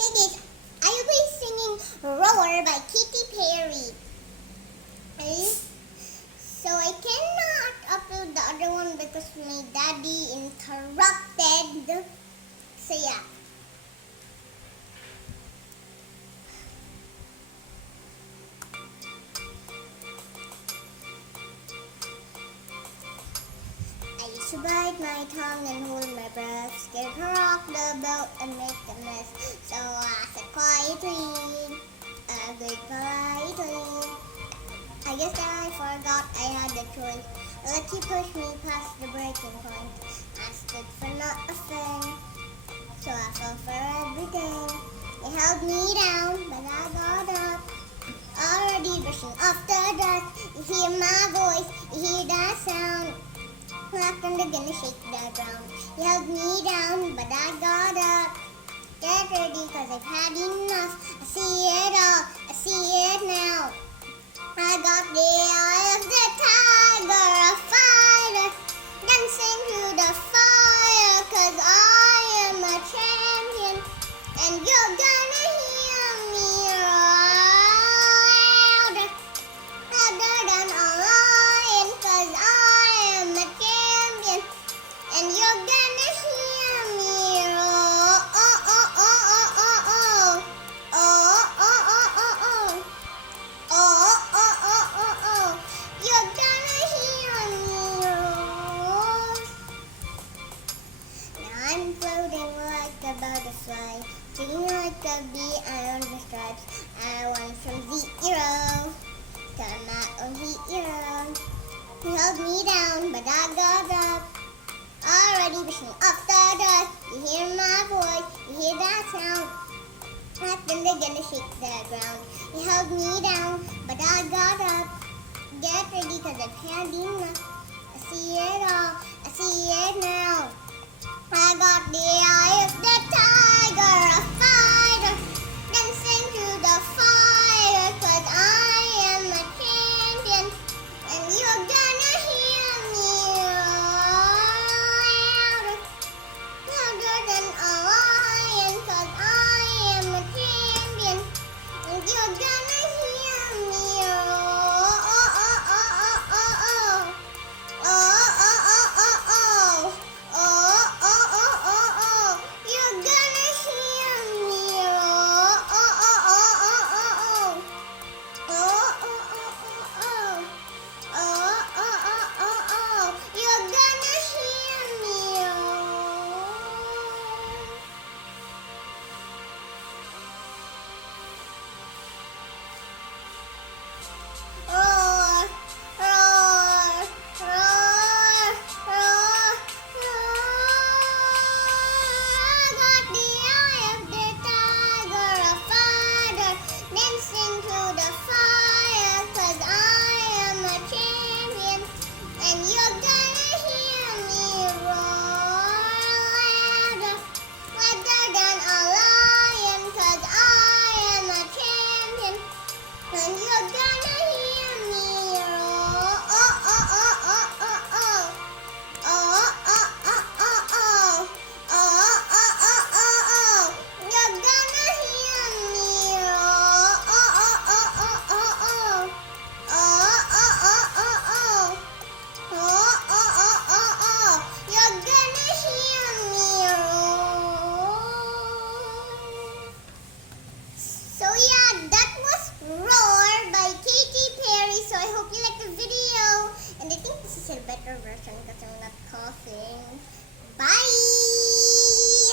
Hey guys, I will be singing Roar by Katy Perry. Okay? So I cannot upload the other one because my daddy interrupted. So yeah. I used to bite my tongue and hold my breath, scared to rock the boat and make a mess. So I said quietly, a quietly. I guess I forgot I had a choice. Let you push me past the breaking point. I stood for nothing, so I fell for everything. They held me down, but I got up. Already brushing off the dust. You hear my voice, you hear that sound. Like thunder gonna shake the ground. You held me down, but I got up. Get ready, cause I've had enough. I see it all, I see it now. I got the eye of the tiger, a fighter, dancing through the fire, cause I am a champion, and you're gonna hear me louder, louder than a lion, cause I am a champion, and you're gonna hear me roar. Oh, oh, oh, oh, oh, oh. Oh, oh, oh, oh, oh. Oh, oh, oh, oh, oh, you're gonna hear me roar. Now I'm floating like a butterfly, singing like a bee on the stripes. I went from zero to my own hero. He held me down, but I got up. Already brushing off the dust. You hear my voice, you hear that sound. Like thunder gonna shake the ground. You held me down, but I got up. Get ready, cause I've had enough. I see it all, I see it now. I got the eye of the